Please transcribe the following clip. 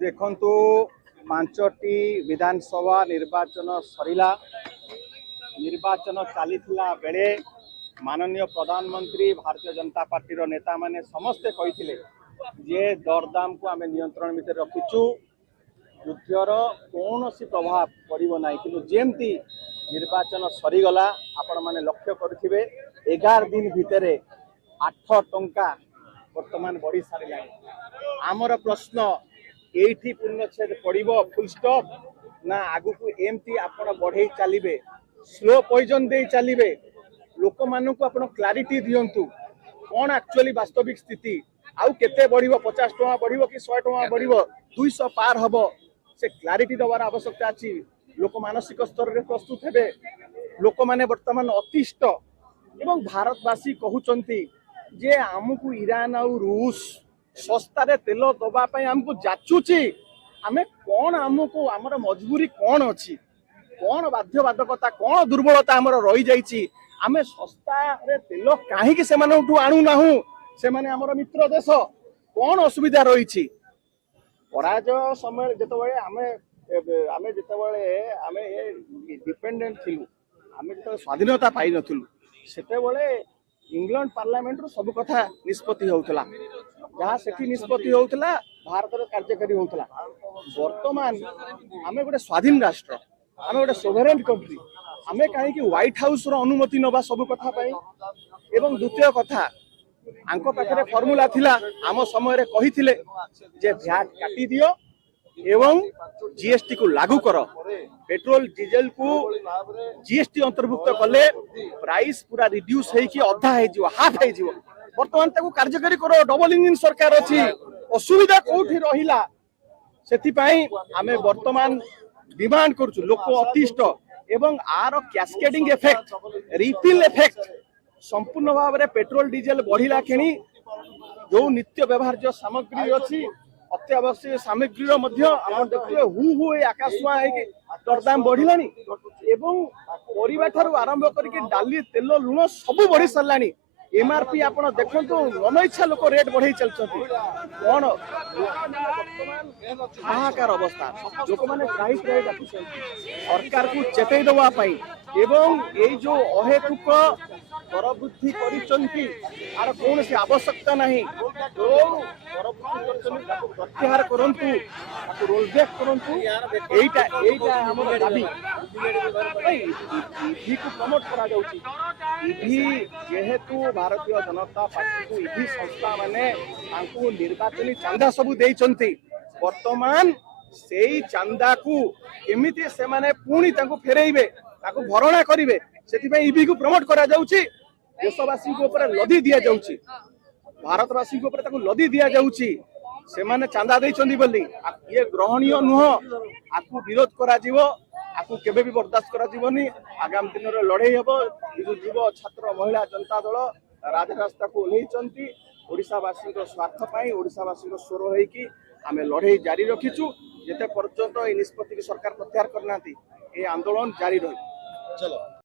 देखंतु पांचटी विधानसभा निर्वाचन सरिला निर्वाचन चलीथिला बेले माननीय प्रधानमंत्री भारतीय जनता पार्टी नेता माने समस्ते कही जे दरदाम को आम नियंत्रण भितर रखीचु युद्धर कौन सी प्रभाव पड़ो ना कि जमती निर्वाचन सरीगला आपण मैंने लक्ष्य करेंगे 11 दिन भितर 8 टंका वर्तमान बढ़ी सारा आमर प्रश्न ये पूर्णछेद पड़ो फुल स्टॉप ना आगु को एमती आपण बढ़े चलिए स्लो पॉइजन दे चलिए लोक मान को क्लारिटी दिंतु कौन एक्चुअली वास्तविक स्थिति आउ केते बढ़िबो 50 टका बढ़िबो कि 100 टका बढ़िबो 200 पार हबो से क्लारिटी दबार आवश्यकता अछि। लोक मानसिक स्तर रे प्रस्तुत हेबे लोक माने वर्तमान अतिष्ट एवं भारतवासी कहउचंती जे आमको ईरान आ रूस सस्ता रे तेल दबा पई हमको जाचुची आमे कोन आमको हमर मजबूरी कोन अछि कोन बाध्यबाधकता कोन दुर्बलता हमर रही जाईची आमे सस्ता रे तेल काहे कि सेमानठू आनु नाहु से माने हमर मित्र देश कौन असुविधा रही पराजय समय जिते आमे डिपेंडेंट थिलु आमे जिते स्वाधीनता पाई नथिलु सेते बेले इंग्लैंड पार्लियामेंट रो सब कथा निष्पत्ति होउतला जहाँ सेठी निष्पत्ति होउतला भारत रो कार्यकारी होउतला वर्तमान आमे गोटे स्वाधीन राष्ट्र आमे गोटे सोवरेन कंट्री आमे काहे कि व्हाइट हाउस रो अनुमति नबा सब कथा पाई एवं द्वितीय कथा आंको पाखे फर्मुला थिला आम समय कही जे भैट काटी दियो एवं जीएसटी को लागू कर पेट्रोल डीजल को जीएसटी अंतर्भुक्त कले प्राइस पूरा रिड्यूस होई अधा हो हाफ हो बर्तमान ताको कार्यकारी करो डबल इंजिन सरकार अछि असुविधा कोठी रहिला सेति पई आमे वर्तमान डिमांड करछु लोक अतिष्ट एवं आर कैस्केडिंग इफेक्ट रिपिल इफेक्ट संपूर्ण भाव में पेट्रोल डीजेल बढ़िला खेणी जो नित्य व्यवहार्य सामग्री अच्छी अत्यावश्यक सामग्री देखिए हु आकाशुआ दरदाम बढ़िलानी एवं परिबा ठारू आरंभ करके डाली तेल लुण सब बढ़ी सारानी एमआरपी आप देखो मन इच्छा लोक रेट बढ़े चलते कौन हाहाकार अवस्था लोक मैंने सरकार को चेतई देवाई एवं ये जो अहेतुक कर वृद्धि आर कौन सी आवश्यकता नहीं जो कर वृद्धि प्रत्याहार करंतु रोल बैक करंतु एटा हमर दाबी ईवी को प्रमोट करा जाउची ईवी जेहेतु भारतीय जनता पार्टी को ईवी संस्था माने तांको निर्वाचनी चांदा सब देइचंती वर्तमान सेई चांदा को केमिति से माने पुणी तांको फेरेइबे ताको भरणा करिवे सेति पई ईवी को प्रमोट करा जाउची देशवासी को ऊपर लदी दिया जाउची भारतवासी को ऊपर ताको लदी दिया जाउची से माने चांदा देइचंदी बोली ये ग्रहणीय नुह आकु विरोध करा जीवो आकु केबे भी बर्दाश्त करा जीवनी आगामी दिन रे लड़ाई हेबो युव छात्र महिला जनता दल राजरास्ता को ओल्हेइचंती ओडिशावासी को स्वार्थ पाई ओडिशावासी को स्वर होई कि आमे लड़ाई जारी रखिचु जेते पर्यंत ए निष्पत्ति सरकार प्रत्याहार करनाती ए आंदोलन जारी रही चलो।